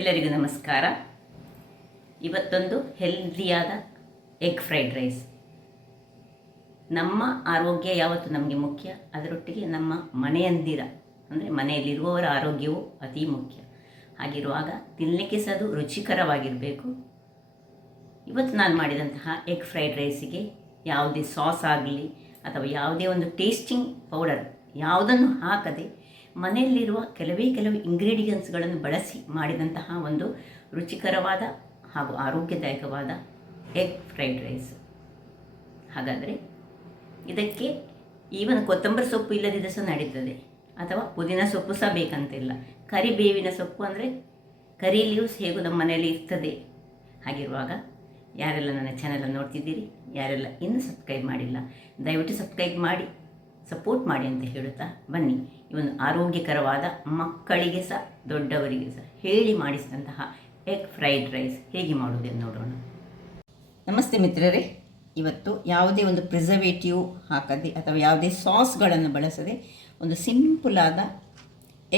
ಎಲ್ಲರಿಗೂ ನಮಸ್ಕಾರ. ಇವತ್ತೊಂದು ಹೆಲ್ದಿಯಾದ ಎಗ್ ಫ್ರೈಡ್ ರೈಸ್. ನಮ್ಮ ಆರೋಗ್ಯ ಯಾವತ್ತು ನಮಗೆ ಮುಖ್ಯ, ಅದರೊಟ್ಟಿಗೆ ನಮ್ಮ ಮನೆಯಂದಿರ ಅಂದರೆ ಮನೆಯಲ್ಲಿರುವವರ ಆರೋಗ್ಯವು ಅತಿ ಮುಖ್ಯ. ಹಾಗಿರುವಾಗ ತಿನ್ನಲಿಕ್ಕೆ ಸಹ ಅದು ರುಚಿಕರವಾಗಿರಬೇಕು. ಇವತ್ತು ನಾನು ಮಾಡಿದಂತಹ ಎಗ್ ಫ್ರೈಡ್ ರೈಸಿಗೆ ಯಾವುದೇ ಸಾಸ್ ಆಗಲಿ ಅಥವಾ ಯಾವುದೇ ಒಂದು ಟೇಸ್ಟಿಂಗ್ ಪೌಡರ್ ಯಾವುದನ್ನು ಹಾಕದೆ ಮನೆಯಲ್ಲಿರುವ ಕೆಲವೇ ಇಂಗ್ರೀಡಿಯೆಂಟ್ಸ್ಗಳನ್ನು ಬಳಸಿ ಮಾಡಿದಂತಹ ಒಂದು ರುಚಿಕರವಾದ ಹಾಗೂ ಆರೋಗ್ಯದಾಯಕವಾದ ಎಗ್ ಫ್ರೈಡ್ ರೈಸ್. ಹಾಗಾದರೆ ಇದಕ್ಕೆ ಈವನ್ ಕೊತ್ತಂಬರಿ ಸೊಪ್ಪು ಇಲ್ಲದಿದ್ದರೆ ಸಹ ನಡೀತದೆ, ಅಥವಾ ಪುದೀನ ಸೊಪ್ಪು ಸಹ ಬೇಕಂತಿಲ್ಲ. ಕರಿಬೇವಿನ ಸೊಪ್ಪು ಅಂದರೆ ಕರಿ ಲೀವ್ಸ್ ಹೇಗೂ ನಮ್ಮ ಮನೆಯಲ್ಲಿ ಇರ್ತದೆ. ಹಾಗಿರುವಾಗ ಯಾರೆಲ್ಲ ನನ್ನ ಚಾನಲನ್ನು ನೋಡ್ತಿದ್ದೀರಿ, ಯಾರೆಲ್ಲ ಇನ್ನೂ ಸಬ್ಸ್ಕ್ರೈಬ್ ಮಾಡಿಲ್ಲ, ದಯವಿಟ್ಟು ಸಬ್ಸ್ಕ್ರೈಬ್ ಮಾಡಿ ಸಪೋರ್ಟ್ ಮಾಡಿ ಅಂತ ಹೇಳುತ್ತಾ ಬನ್ನಿ ಈ ಒಂದು ಆರೋಗ್ಯಕರವಾದ ಮಕ್ಕಳಿಗೆ ಸಹ ದೊಡ್ಡವರಿಗೆ ಸಹ ಹೇಳಿ ಮಾಡಿಸಿದಂತಹ ಎಗ್ ಫ್ರೈಡ್ ರೈಸ್ ಹೇಗೆ ಮಾಡುವುದೆಂದು ನೋಡೋಣ. ನಮಸ್ತೆ ಮಿತ್ರರೇ, ಇವತ್ತು ಯಾವುದೇ ಒಂದು ಪ್ರಿಸರ್ವೇಟಿವ್ ಹಾಕದೆ ಅಥವಾ ಯಾವುದೇ ಸಾಸ್ಗಳನ್ನು ಬಳಸದೆ ಒಂದು ಸಿಂಪಲಾದ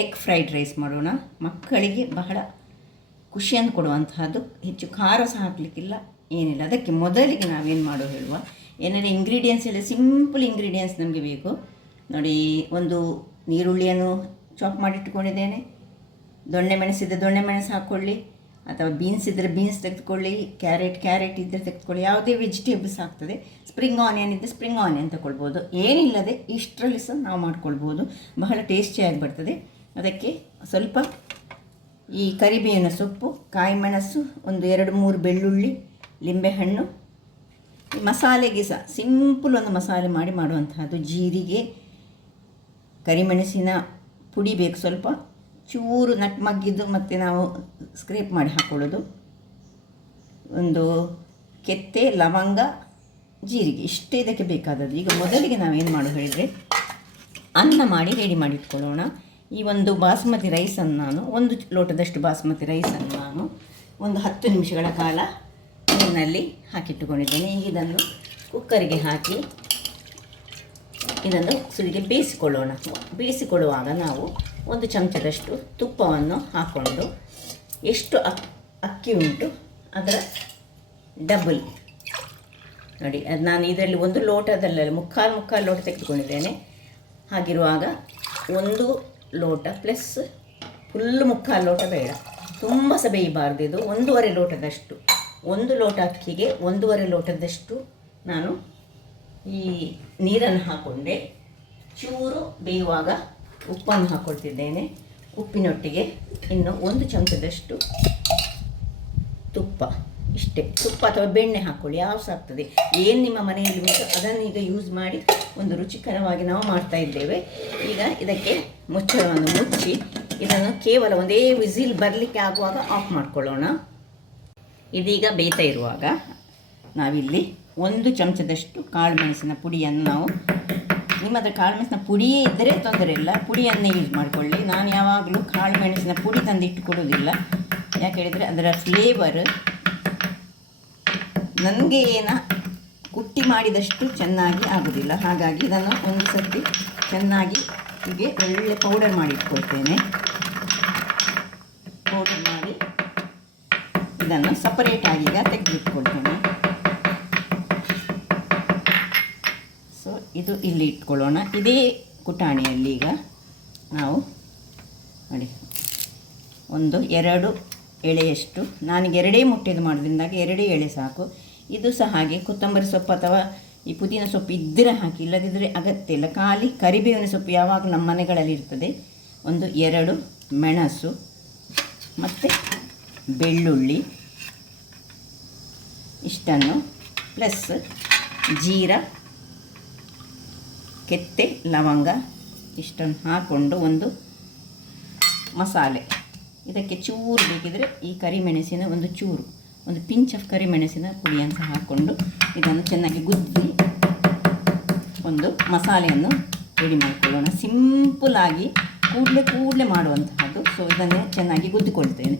ಎಗ್ ಫ್ರೈಡ್ ರೈಸ್ ಮಾಡೋಣ. ಮಕ್ಕಳಿಗೆ ಬಹಳ ಖುಷಿಯನ್ನು ಕೊಡುವಂತಹದ್ದು, ಹೆಚ್ಚು ಖಾರ ಸಹ ಹಾಕಲಿಕ್ಕಿಲ್ಲ, ಏನಿಲ್ಲ. ಅದಕ್ಕೆ ಮೊದಲಿಗೆ ನಾವೇನು ಮಾಡೋ ಹೇಳುವ, ಏನೆಲ್ಲ ಇಂಗ್ರೀಡಿಯೆಂಟ್ಸ್ ಎಲ್ಲ ಸಿಂಪಲ್ ಇಂಗ್ರೀಡಿಯೆಂಟ್ಸ್ ನಮಗೆ ಬೇಕು ನೋಡಿ. ಒಂದು ನೀರುಳ್ಳಿಯನ್ನು ಚಾಪ್ ಮಾಡಿಟ್ಟುಕೊಂಡಿದ್ದೇನೆ. ದೊಣ್ಣೆ ಮೆಣಸು ಹಾಕ್ಕೊಳ್ಳಿ, ಅಥವಾ ಬೀನ್ಸ್ ಇದ್ದರೆ ಬೀನ್ಸ್ ತೆಗೆದುಕೊಳ್ಳಿ, ಕ್ಯಾರೆಟ್ ಇದ್ದರೆ ತೆಗೆದುಕೊಳ್ಳಿ, ಯಾವುದೇ ವೆಜಿಟೇಬಲ್ಸ್ ಆಗ್ತದೆ. ಸ್ಪ್ರಿಂಗ್ ಆನಿಯನ್ ಇದ್ದರೆ ಸ್ಪ್ರಿಂಗ್ ಆನಿಯನ್ ತಗೊಳ್ಬೋದು. ಏನಿಲ್ಲದೆ ಇಷ್ಟರಲ್ಲಿ ಸಹ ನಾವು ಮಾಡ್ಕೊಳ್ಬೋದು, ಬಹಳ ಟೇಸ್ಟಿಯಾಗಿ ಬರ್ತದೆ. ಅದಕ್ಕೆ ಸ್ವಲ್ಪ ಈ ಕರಿಬೇವಿನ ಸೊಪ್ಪು, ಕಾಯಿ ಮೆಣಸು, ಒಂದು 2-3 ಬೆಳ್ಳುಳ್ಳಿ, ಲಿಂಬೆಹಣ್ಣು. ಮಸಾಲೆಗೆ ಸಹ ಸಿಂಪಲ್ ಒಂದು ಮಸಾಲೆ ಮಾಡುವಂತಹದ್ದು. ಜೀರಿಗೆ, ಕರಿಮೆಣಸಿನ ಪುಡಿ ಬೇಕು, ಸ್ವಲ್ಪ ಚೂರು ನಟ್ಮಗ್ಗಿದ್ದು ಮತ್ತು ನಾವು ಸ್ಕ್ರೇಪ್ ಮಾಡಿ ಹಾಕ್ಕೊಳ್ಳೋದು, ಒಂದು ಕೆತ್ತೆ, ಲವಂಗ, ಜೀರಿಗೆ, ಇಷ್ಟೇ ಇದಕ್ಕೆ ಬೇಕಾದದ್ದು. ಈಗ ಮೊದಲಿಗೆ ನಾವೇನು ಮಾಡೋ ಹೇಳಿದರೆ, ಅನ್ನ ಮಾಡಿ ರೆಡಿ ಮಾಡಿಟ್ಕೊಳ್ಳೋಣ. ಈ ಒಂದು ಬಾಸ್ಮತಿ ರೈಸನ್ನು ನಾನು 1 ಲೋಟದಷ್ಟು ಬಾಸ್ಮತಿ ರೈಸನ್ನು ನಾನು ಒಂದು 10 ನಿಮಿಷಗಳ ಕಾಲ ನೀರಿನಲ್ಲಿ ಹಾಕಿಟ್ಟುಕೊಂಡಿದ್ದೇನೆ. ಈಗ ಇದನ್ನು ಕುಕ್ಕರಿಗೆ ಹಾಕಿ ಇದನ್ನು ಸುಲಿಗೆ ಬೇಯಿಸಿಕೊಳ್ಳುವಾಗ ನಾವು 1 ಚಮಚದಷ್ಟು ತುಪ್ಪವನ್ನು ಹಾಕ್ಕೊಂಡು, ಎಷ್ಟು ಅಕ್ಕಿ ಉಂಟು ಅದರ ಡಬಲ್ ನೋಡಿ. ಅದು ನಾನು ಇದರಲ್ಲಿ 1 ಲೋಟದಲ್ಲ, ಮುಕ್ಕಾಲು ಲೋಟ ತೆಗೆದುಕೊಂಡಿದ್ದೇನೆ. ಹಾಗಿರುವಾಗ 1 ಲೋಟ ಪ್ಲಸ್ ಫುಲ್ಲು ಮುಕ್ಕಾಲು ಲೋಟ ಬೇಡ, ತುಂಬ ಸಹ ಬೇಯಬಾರ್ದು. ಇದು 1.5 ಲೋಟದಷ್ಟು, 1 ಲೋಟ ಅಕ್ಕಿಗೆ 1.5 ಲೋಟದಷ್ಟು ನಾನು ಈ ನೀರನ್ನು ಹಾಕ್ಕೊಂಡೆ. ಚೂರು ಬೇಯುವಾಗ ಉಪ್ಪನ್ನು ಹಾಕ್ಕೊಳ್ತಿದ್ದೇನೆ. ಉಪ್ಪಿನೊಟ್ಟಿಗೆ ಇನ್ನು 1 ಚಮಚದಷ್ಟು ತುಪ್ಪ, ಇಷ್ಟೇ. ತುಪ್ಪ ಅಥವಾ ಬೆಣ್ಣೆ ಹಾಕ್ಕೊಳ್ಳಿ, ಯಾವ ಸಹ ಆಗ್ತದೆ. ಏನು ನಿಮ್ಮ ಮನೆಯಲ್ಲಿ ಬೇಕು ಅದನ್ನು ಈಗ ಯೂಸ್ ಮಾಡಿ ಒಂದು ರುಚಿಕರವಾಗಿ ನಾವು ಮಾಡ್ತಾ ಇದ್ದೇವೆ. ಈಗ ಇದಕ್ಕೆ ಮುಚ್ಚಳವನ್ನು ಮುಚ್ಚಿ ಇದನ್ನು ಕೇವಲ ಒಂದೇ ವಿಸಿಲ್ ಬರಲಿಕ್ಕೆ ಆಗುವಾಗ ಆಫ್ ಮಾಡ್ಕೊಳ್ಳೋಣ. ಇದೀಗ ಬೇಯ್ತಾ ಇರುವಾಗ ನಾವಿಲ್ಲಿ 1 ಚಮಚದಷ್ಟು ಕಾಳು ಮೆಣಸಿನ ಪುಡಿಯನ್ನು ನಾವು, ನಿಮ್ಮ ಹತ್ರ ಕಾಳು ಮೆಣಸಿನ ಪುಡಿಯೇ ಇದ್ದರೆ ತೊಂದರೆ ಇಲ್ಲ, ಪುಡಿಯನ್ನೇ ಯೂಸ್ ಮಾಡಿಕೊಳ್ಳಿ. ನಾನು ಯಾವಾಗಲೂ ಕಾಳು ಮೆಣಸಿನ ಪುಡಿ ತಂದಿಟ್ಟು ಕೊಡೋದಿಲ್ಲ, ಯಾಕೆ ಹೇಳಿದರೆ ಅದರ ಫ್ಲೇವರ್ ನನಗೆ ಕುಟ್ಟಿ ಮಾಡಿದಷ್ಟು ಚೆನ್ನಾಗಿ ಆಗೋದಿಲ್ಲ. ಹಾಗಾಗಿ ಇದನ್ನು ಒಂದು ಸರ್ತಿ ಚೆನ್ನಾಗಿ ಹೀಗೆ ಒಳ್ಳೆ ಪೌಡರ್ ಮಾಡಿ ಇಟ್ಕೊಳ್ತೇನೆ. ಪೌಡರ್ ಮಾಡಿ ಇದನ್ನು ಸಪರೇಟಾಗಿ ಈಗ ತೆಗೆದಿಟ್ಕೊಳ್ತೇನೆ. ಸೊ ಇದು ಇಲ್ಲಿ ಇಟ್ಕೊಳ್ಳೋಣ. ಇದೇ ಕುಟಾಣಿಯಲ್ಲಿ ಈಗ ನಾವು ನೋಡಿ 1-2 ಎಳೆಯಷ್ಟು, ನಾನೀಗ 2 ಮುಟ್ಟೆದು ಮಾಡೋದ್ರಿಂದಾಗಿ 2 ಎಳೆ ಸಾಕು. ಇದು ಸಹ ಹಾಗೆ ಕೊತ್ತಂಬರಿ ಸೊಪ್ಪು ಅಥವಾ ಈ ಪುದೀನ ಸೊಪ್ಪು ಇದ್ದರೆ ಹಾಕಿ, ಇಲ್ಲದಿದ್ದರೆ ಅಗತ್ಯ ಇಲ್ಲ. ಖಾಲಿ ಕರಿಬೇವಿನ ಸೊಪ್ಪು ಯಾವಾಗ ನಮ್ಮ ಮನೆಗಳಲ್ಲಿ ಇರ್ತದೆ. 1-2 ಮೆಣಸು ಮತ್ತು ಬೆಳ್ಳುಳ್ಳಿ ಇಷ್ಟನ್ನು, ಪ್ಲಸ್ ಜೀರ, ಕೆತ್ತೆ, ಲವಂಗ ಇಷ್ಟನ್ನು ಹಾಕ್ಕೊಂಡು ಒಂದು ಮಸಾಲೆ. ಇದಕ್ಕೆ ಚೂರು ಬೇಕಿದ್ರೆ ಈ ಕರಿಮೆಣಸಿನ ಒಂದು ಪಿಂಚ್ ಆಫ್ ಕರಿಮೆಣಸಿನ ಪುಡಿಯನ್ನು ಸಹ ಹಾಕ್ಕೊಂಡು ಇದನ್ನು ಚೆನ್ನಾಗಿ ಗುದ್ದಿ ಒಂದು ಮಸಾಲೆಯನ್ನು ರೆಡಿ ಮಾಡಿಕೊಳ್ಳೋಣ. ಸಿಂಪಲಾಗಿ ಕೂಡಲೇ ಮಾಡುವಂತಹದ್ದು. ಸೊ ಇದನ್ನೇ ಚೆನ್ನಾಗಿ ಗುದ್ದಿಕೊಳ್ತೇನೆ.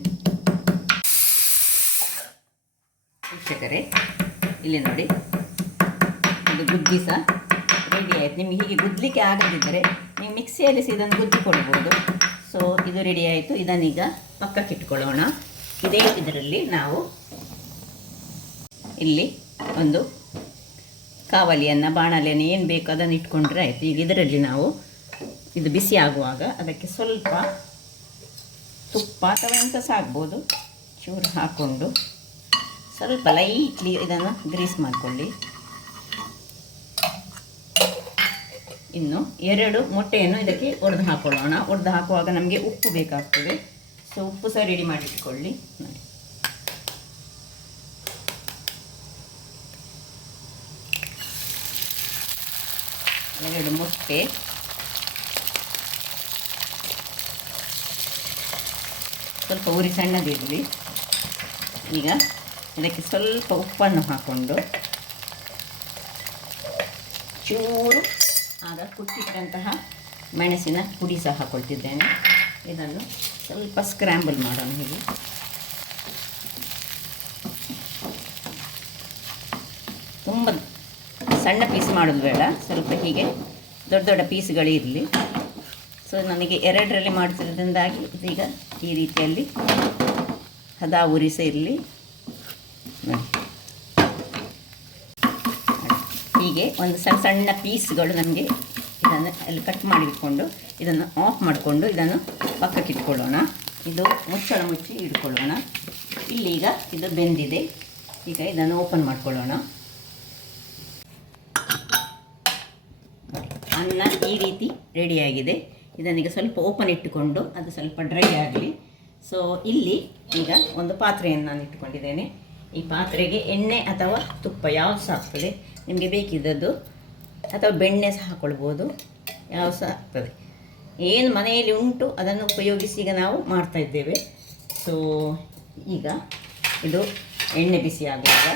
ವೀಕ್ಷಕರೇ, ಇಲ್ಲಿ ನೋಡಿ, ಇದು ಗುದ್ದಿ ಸಹ ರೆಡಿ ಆಯಿತು. ನಿಮಗೆ ಹೀಗೆ ಗುದ್ದಲಿಕ್ಕೆ ಆಗದಿದ್ದರೆ ನೀವು ಮಿಕ್ಸಿಯಲ್ಲಿ ಸಹ ಇದನ್ನು ಗುದ್ದಿ ಕೊಡ್ಬೋದು. ಸೊ ಇದು ರೆಡಿ ಆಯಿತು. ಇದನ್ನೀಗ ಪಕ್ಕಕ್ಕೆ ಇಟ್ಕೊಳ್ಳೋಣ. ಇದೇ ಇದರಲ್ಲಿ ನಾವು ಇಲ್ಲಿ ಒಂದು ಕಾವಲಿಯನ್ನು, ಬಾಣಲೆಯನ್ನು ಏನು ಬೇಕು ಅದನ್ನು ಇಟ್ಕೊಂಡ್ರೆ ಆಯಿತು. ಈಗ ಇದರಲ್ಲಿ ನಾವು ಇದು ಬಿಸಿ ಆಗುವಾಗ ಅದಕ್ಕೆ ಸ್ವಲ್ಪ ತುಪ್ಪ ಅಥವಾ ಎಂತ ಸಹ ಆಗ್ಬೋದು, ಚೂರು ಹಾಕ್ಕೊಂಡು ಸ್ವಲ್ಪ ಲೈಟ್ಲಿ ಇದನ್ನು ಗ್ರೀಸ್ ಮಾಡಿಕೊಳ್ಳಿ. ಇನ್ನು 2 ಮೊಟ್ಟೆಯನ್ನು ಇದಕ್ಕೆ ಒಡೆದು ಹಾಕೊಳ್ಳೋಣ. ಒಡೆದು ಹಾಕುವಾಗ ನಮಗೆ ಉಪ್ಪು ಬೇಕಾಗ್ತದೆ. ಸೊ ಉಪ್ಪು ಸಹ ರೆಡಿ ಮಾಡಿಟ್ಕೊಳ್ಳಿ. ನೋಡಿ, 2 ಮೊಟ್ಟೆ, ಸ್ವಲ್ಪ ಉರಿ ಸಣ್ಣದಿರಲಿ. ಈಗ ಇದಕ್ಕೆ ಸ್ವಲ್ಪ ಉಪ್ಪನ್ನು ಹಾಕ್ಕೊಂಡು ಚೂರು ಆಗ ಕುಟ್ಟಿಟ್ಟಂತಹ ಮೆಣಸಿನ ಪುಡಿ ಸಹ ಹಾಕ್ಕೊಳ್ತಿದ್ದೇನೆ. ಇದನ್ನು ಸ್ವಲ್ಪ ಸ್ಕ್ರ್ಯಾಂಬಲ್ ಮಾಡೋಣ. ಹೀಗೆ ತುಂಬ ಸಣ್ಣ ಪೀಸ್ ಮಾಡೋದು ಬೇಡ, ಸ್ವಲ್ಪ ಹೀಗೆ ದೊಡ್ಡ ದೊಡ್ಡ ಪೀಸ್ಗಳಿರಲಿ. ಸೊ ನನಗೆ 2ರಲ್ಲಿ ಮಾಡ್ತಿರೋದ್ರಿಂದಾಗಿ ಇದೀಗ ಈ ರೀತಿಯಲ್ಲಿ ಹದ ಉರಿ ಸಹ ಇರಲಿ. ಹೀಗೆ ಒಂದು ಸಣ್ಣ ಸಣ್ಣ ಪೀಸ್ಗಳು ನಮಗೆ ಇದನ್ನು ಅಲ್ಲಿ ಕಟ್ ಮಾಡಿಟ್ಕೊಂಡು ಇದನ್ನು ಆಫ್ ಮಾಡಿಕೊಂಡು ಇದನ್ನು ಪಕ್ಕಕ್ಕೆ ಇಟ್ಕೊಳ್ಳೋಣ. ಇದು ಮುಚ್ಚಳ ಮುಚ್ಚಿ ಇಟ್ಕೊಳ್ಳೋಣ. ಇಲ್ಲೀಗ ಇದು ಬೆಂದಿದೆ. ಈಗ ಇದನ್ನು ಓಪನ್ ಮಾಡ್ಕೊಳ್ಳೋಣ. ಅನ್ನ ಈ ರೀತಿ ರೆಡಿಯಾಗಿದೆ. ಇದನ್ನೀಗ ಸ್ವಲ್ಪ ಓಪನ್ ಇಟ್ಟುಕೊಂಡು ಅದು ಸ್ವಲ್ಪ ಡ್ರೈ ಆಗಲಿ. ಸೊ ಇಲ್ಲಿ ಈಗ ಒಂದು ಪಾತ್ರೆಯನ್ನು ನಾನು ಇಟ್ಟುಕೊಂಡಿದ್ದೇನೆ. ಈ ಪಾತ್ರೆಗೆ ಎಣ್ಣೆ ಅಥವಾ ತುಪ್ಪ ಯಾವುದು ಸಹ ಆಗ್ತದೆ, ನಿಮಗೆ ಬೇಕಿದ್ದದ್ದು, ಅಥವಾ ಬೆಣ್ಣೆ ಸಹ ಹಾಕ್ಕೊಳ್ಬೋದು, ಯಾವ ಸಹ ಆಗ್ತದೆ. ಏನು ಮನೆಯಲ್ಲಿ ಉಂಟು ಅದನ್ನು ಉಪಯೋಗಿಸಿ ಈಗ ನಾವು ಮಾಡ್ತಾಯಿದ್ದೇವೆ. ಸೊ ಈಗ ಇದು ಎಣ್ಣೆ ಬಿಸಿ ಆಗುವಾಗ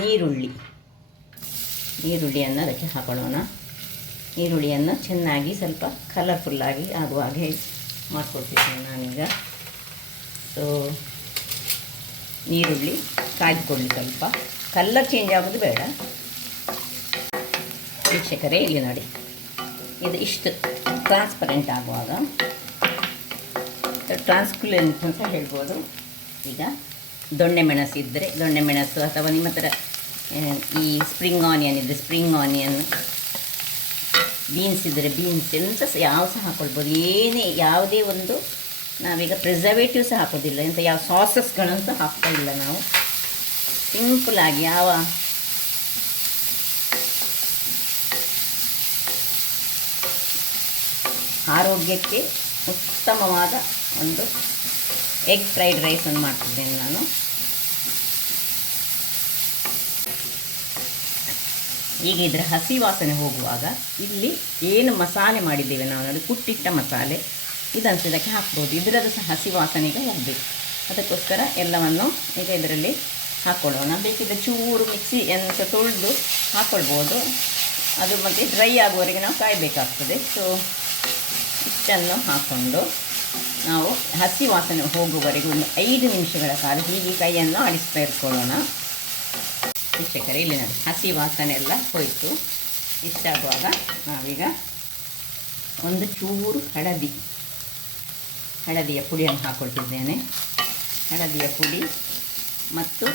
ನೀರುಳ್ಳಿಯನ್ನು ಅದಕ್ಕೆ ಹಾಕೊಳ್ಳೋಣ. ಈರುಳ್ಳಿಯನ್ನು ಚೆನ್ನಾಗಿ ಸ್ವಲ್ಪ ಕಲರ್ಫುಲ್ಲಾಗಿ ಆಗುವ ಹಾಗೆ ಮಾಡಿಕೊಡ್ತಿದ್ದೇನೆ ನಾನೀಗ. ಸೊ ನೀರುಳ್ಳಿ ಕಾಯ್ದುಕೊಳ್ಳಿ, ಸ್ವಲ್ಪ ಕಲರ್ ಚೇಂಜ್ ಆಗೋದು ಬೇಡ. ವೀಕ್ಷಕರೇ ಇಲ್ಲಿ ನೋಡಿ, ಇದು ಇಷ್ಟು ಟ್ರಾನ್ಸ್ಪರೆಂಟ್ ಆಗುವಾಗ, ಟ್ರಾನ್ಸ್ಪರೆಂಟ್ ಅಂತ ಹೇಳ್ಬೋದು. ಈಗ ದೊಣ್ಣೆ ಮೆಣಸು ಇದ್ದರೆ ದೊಣ್ಣೆ ಮೆಣಸು, ಅಥವಾ ನಿಮ್ಮ ಹತ್ರ ಈ ಸ್ಪ್ರಿಂಗ್ ಆನಿಯನ್ ಇದ್ದರೆ ಸ್ಪ್ರಿಂಗ್ ಆನಿಯನ್, ಬೀನ್ಸ್ ಇದ್ದರೆ ಬೀನ್ಸ್, ಎಂತ ಸಹ ಯಾವ ಸಹ ಹಾಕ್ಕೊಳ್ಬೋದು. ಯಾವುದೇ ಒಂದು ನಾವೀಗ ಪ್ರಿಸರ್ವೇಟಿವ್ ಸಹ ಹಾಕೋದಿಲ್ಲ, ಎಂತ ಯಾವ ಸಾಸಸ್ಗಳನ್ನು ಸಹ ಹಾಕ್ತಾ ಇಲ್ಲ ನಾವು. ಸಿಂಪಲಾಗಿ ಯಾವ ಆರೋಗ್ಯಕ್ಕೆ ಉತ್ತಮವಾದ ಒಂದು ಎಗ್ ಫ್ರೈಡ್ ರೈಸನ್ನು ಮಾಡ್ತಿದ್ದೇನೆ ನಾನು. ಈಗ ಇದರ ಹಸಿ ವಾಸನೆ ಹೋಗುವಾಗ ಇಲ್ಲಿ ಏನು ಮಸಾಲೆ ಮಾಡಿದ್ದೇವೆ ನಾವು ನೋಡಿ, ಕುಟ್ಟಿಟ್ಟ ಮಸಾಲೆ, ಇದನ್ನು ಇದಕ್ಕೆ ಹಾಕ್ಬೋದು. ಇದರದ್ದು ಸಹ ಹಸಿ ವಾಸನೆಗೆ ಹೋಗಬೇಕು. ಅದಕ್ಕೋಸ್ಕರ ಎಲ್ಲವನ್ನು ಈಗ ಇದರಲ್ಲಿ ಹಾಕ್ಕೊಳ್ಳೋಣ. ಬೇಕಿದ್ದರೆ ಚೂರು ಮಿಕ್ಸಿಯನ್ನು ಸಹ ತೊಳೆದು ಹಾಕ್ಕೊಳ್ಬೋದು. ಅದು ಮತ್ತು ಡ್ರೈ ಆಗುವವರೆಗೆ ನಾವು ಕಾಯಬೇಕಾಗ್ತದೆ. ಸೊ ಇಷ್ಟನ್ನು ಹಾಕ್ಕೊಂಡು ನಾವು ಹಸಿ ವಾಸನೆ ಹೋಗುವವರೆಗೆ ಒಂದು 5 ನಿಮಿಷಗಳ ಕಾಲ ಹೀಗೆ ಕೈಯನ್ನು ಆಡಿಸ್ತಾ ಇಟ್ಕೊಳ್ಳೋಣ. ವೀಕ್ಷಕರೇ ಇಲ್ಲಿ ನೋಡಿ, ಹಸಿ ವಾಸನೆ ಎಲ್ಲ ಹೋಯಿತು. ಇಷ್ಟಾಗುವಾಗ ನಾವೀಗ ಒಂದು ಚೂರು ಹಳದಿಯ ಪುಡಿಯನ್ನು ಹಾಕ್ಕೊಳ್ತಿದ್ದೇನೆ. ಹಳದಿಯ ಪುಡಿ ಮತ್ತು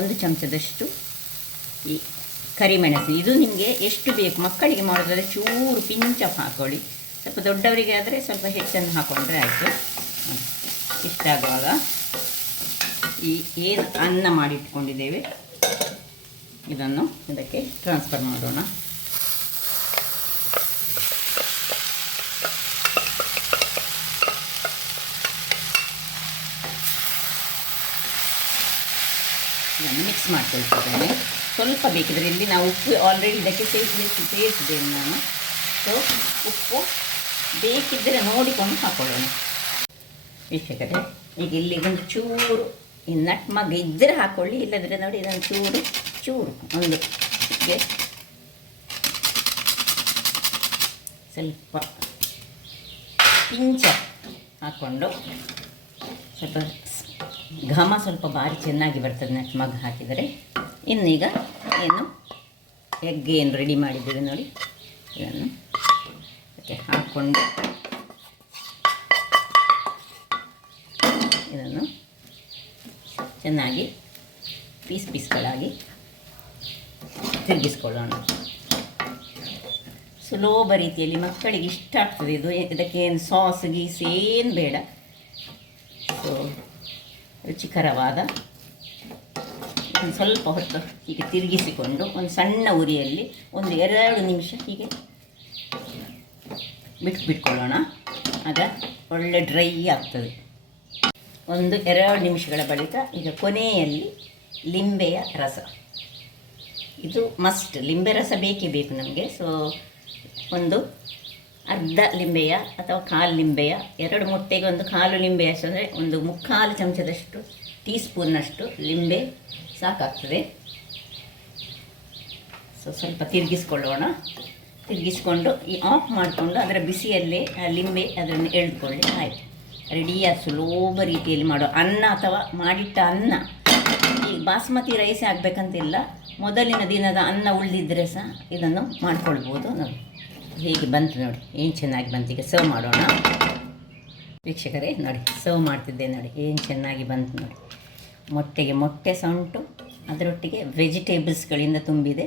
1 ಚಮಚದಷ್ಟು ಈ ಕರಿಮೆಣಸು. ಇದು ನಿಮಗೆ ಎಷ್ಟು ಬೇಕು, ಮಕ್ಕಳಿಗೆ ಮಾಡೋದಾದರೆ ಚೂರು ಪಿಂಚಪ್ ಹಾಕ್ಕೊಳ್ಳಿ, ಸ್ವಲ್ಪ ದೊಡ್ಡವರಿಗೆ ಆದರೆ ಸ್ವಲ್ಪ ಹೆಚ್ಚನ್ನು ಹಾಕ್ಕೊಂಡ್ರೆ ಆಯಿತು. ಇಷ್ಟಾಗುವಾಗ ಈ ಏನು ಅನ್ನ ಮಾಡಿಟ್ಕೊಂಡಿದ್ದೇವೆ ಇದನ್ನು ಇದಕ್ಕೆ ಟ್ರಾನ್ಸ್ಫರ್ ಮಾಡೋಣ. ಇದನ್ನು ಮಿಕ್ಸ್ ಮಾಡ್ಕೊಳ್ತಿದ್ದೇನೆ. ಸ್ವಲ್ಪ ಬೇಕಿದ್ರೆ ಇಲ್ಲಿ ನಾವು ಉಪ್ಪು ಆಲ್ರೆಡಿ ಇದಕ್ಕೆ ಸೇರಿಸಿದ್ದೇನೆ ನಾನು. ಸೊ ಉಪ್ಪು ಬೇಕಿದ್ದರೆ ನೋಡಿಕೊಂಡು ಹಾಕ್ಕೊಳ್ಳೋಣ. ವೀಕ್ಷಕರೇ ಈಗ ಇಲ್ಲಿ ಒಂದು ಚೂರು ಈ ನಟ್ ಮಗ ಇದ್ದರೆ ಹಾಕ್ಕೊಳ್ಳಿ, ಇಲ್ಲದ್ರೆ ನೋಡಿ ಇದನ್ನು ಚೂರು ಒಂದು ಹೀಗೆ ಸ್ವಲ್ಪ ಪಿಂಚ ಹಾಕ್ಕೊಂಡು ಸ್ವಲ್ಪ ಘಮ ಸ್ವಲ್ಪ ಭಾರಿ ಚೆನ್ನಾಗಿ ಬರ್ತದೆ ನಟ್ ಮಗ ಹಾಕಿದರೆ. ಇನ್ನೀಗ ಏನು ಎಗ್ ಏನು ರೆಡಿ ಮಾಡಿದ್ದೇವೆ ನೋಡಿ, ಇದನ್ನು ಅದಕ್ಕೆ ಹಾಕ್ಕೊಂಡು ಇದನ್ನು ಚೆನ್ನಾಗಿ ಪೀಸ್ಗಳಾಗಿ ತಿರುಗಿಸ್ಕೊಳ್ಳೋಣ. ಸುಲಭ ರೀತಿಯಲ್ಲಿ ಮಕ್ಕಳಿಗೆ ಇಷ್ಟ ಆಗ್ತದೆ ಇದು. ಇದಕ್ಕೇನು ಸಾಸ್ ಗೀಸ್ ಏನು ಬೇಡ. ಸೊ ರುಚಿಕರವಾದ ಒಂದು ಸ್ವಲ್ಪ ಹೊತ್ತು ಹೀಗೆ ತಿರುಗಿಸಿಕೊಂಡು ಒಂದು ಸಣ್ಣ ಉರಿಯಲ್ಲಿ 1-2 ನಿಮಿಷ ಹೀಗೆ ಬಿಟ್ಕೊಳ್ಳೋಣ. ಆಗ ಒಳ್ಳೆ ಡ್ರೈ ಆಗ್ತದೆ. 1-2 ನಿಮಿಷಗಳ ಬಳಿಕ ಈಗ ಕೊನೆಯಲ್ಲಿ ಲಿಂಬೆಯ ರಸ, ಇದು ಮಸ್ಟ್. ಲಿಂಬೆ ರಸ ಬೇಕೇ ಬೇಕು ನಮಗೆ. ಸೊ ಒಂದು ಅರ್ಧ ಲಿಂಬೆಯ ಅಥವಾ ಕಾಲು ಲಿಂಬೆಯ, 2 ಮೊಟ್ಟೆಗೆ ಒಂದು ಕಾಲು ಲಿಂಬೆಯಷ್ಟು ಅಂದರೆ 1/4 ಚಮಚದಷ್ಟು ಟೀ ಸ್ಪೂನ್ನಷ್ಟು ಲಿಂಬೆ ಸಾಕಾಗ್ತದೆ. ಸೊ ಸ್ವಲ್ಪ ತಿರುಗಿಸ್ಕೊಳ್ಳೋಣ. ತಿರುಗಿಸ್ಕೊಂಡು ಈ ಆಫ್ ಮಾಡಿಕೊಂಡು ಅದರ ಬಿಸಿಯಲ್ಲೇ ಲಿಂಬೆ ಅದನ್ನು ಎಳೆದುಕೊಳ್ಳಿ. ಆಯಿತು, ರೆಡಿಯಾದ ಸುಲಭ ರೀತಿಯಲ್ಲಿ ಮಾಡೋ ಅನ್ನ ಅಥವಾ ಮಾಡಿಟ್ಟ ಅನ್ನ. ಈ ಬಾಸ್ಮತಿ ರೈಸೇ ಆಗಬೇಕಂತಿಲ್ಲ, ಮೊದಲಿನ ದಿನದ ಅನ್ನ ಉಳಿದಿದ್ದರೆ ಸಹ ಇದನ್ನು ಮಾಡ್ಕೊಳ್ಬೋದು. ನೋಡಿ ಹೇಗೆ ಬಂತು, ನೋಡಿ ಏನು ಚೆನ್ನಾಗಿ ಬಂತು. ಈಗ ಸರ್ವ್ ಮಾಡೋಣ ವೀಕ್ಷಕರೇ. ನೋಡಿ ಸರ್ವ್ ಮಾಡ್ತಿದ್ದೆ, ನೋಡಿ ಏನು ಚೆನ್ನಾಗಿ ಬಂತು. ನೋಡಿ ಮೊಟ್ಟೆಗೆ ಮೊಟ್ಟೆ ಸಹ ಉಂಟು, ಅದರೊಟ್ಟಿಗೆ ವೆಜಿಟೇಬಲ್ಸ್ಗಳಿಂದ ತುಂಬಿದೆ.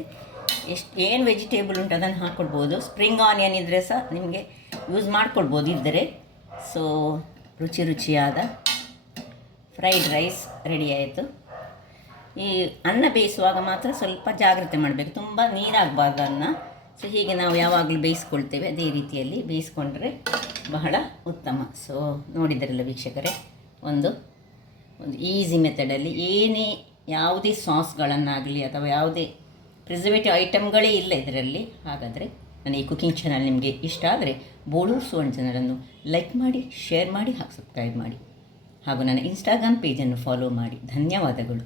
ಏನು ವೆಜಿಟೇಬಲ್ ಉಂಟು ಅದನ್ನು ಹಾಕ್ಕೊಳ್ಬೋದು. ಸ್ಪ್ರಿಂಗ್ ಆನಿಯನ್ ಇದ್ದರೆ ಸಹ ನಿಮಗೆ ಯೂಸ್ ಮಾಡ್ಕೊಳ್ಬೋದು ಇದ್ದರೆ. ಸೊ ರುಚಿಯಾದ ಫ್ರೈಡ್ ರೈಸ್ ರೆಡಿ ಆಯಿತು. ಈ ಅನ್ನ ಬೇಯಿಸುವಾಗ ಮಾತ್ರ ಸ್ವಲ್ಪ ಜಾಗ್ರತೆ ಮಾಡಬೇಕು, ತುಂಬ ನೀರಾಗಬಾರ್ದು ಅನ್ನ. ಸೊ ಹೀಗೆ ನಾವು ಯಾವಾಗಲೂ ಬೇಯಿಸ್ಕೊಳ್ತೇವೆ ಅದೇ ರೀತಿಯಲ್ಲಿ ಬೇಯಿಸ್ಕೊಂಡ್ರೆ ಬಹಳ ಉತ್ತಮ. ಸೊ ನೋಡಿದ್ರಲ್ಲ ವೀಕ್ಷಕರೇ, ಒಂದು ಈಸಿ ಮೆಥಡಲ್ಲಿ ಯಾವುದೇ ಸಾಸ್ಗಳನ್ನಾಗಲಿ ಅಥವಾ ಯಾವುದೇ ಪ್ರಿಸರ್ವೇಟಿವ್ ಐಟಮ್ಗಳೇ ಇಲ್ಲ ಇದರಲ್ಲಿ. ಹಾಗಾದರೆ ನನ್ನ ಈ ಕುಕಿಂಗ್ ಚಾನಲ್ ನಿಮಗೆ ಇಷ್ಟ ಆದರೆ ಬೋಳೂರು ಸುವರ್ಣ ಚಾನಲನ್ನು ಲೈಕ್ ಮಾಡಿ, ಶೇರ್ ಮಾಡಿ ಹಾಗೂ ಸಬ್ಸ್ಕ್ರೈಬ್ ಮಾಡಿ. ಹಾಗೂ ನನ್ನ ಇನ್ಸ್ಟಾಗ್ರಾಮ್ ಪೇಜನ್ನು ಫಾಲೋ ಮಾಡಿ. ಧನ್ಯವಾದಗಳು.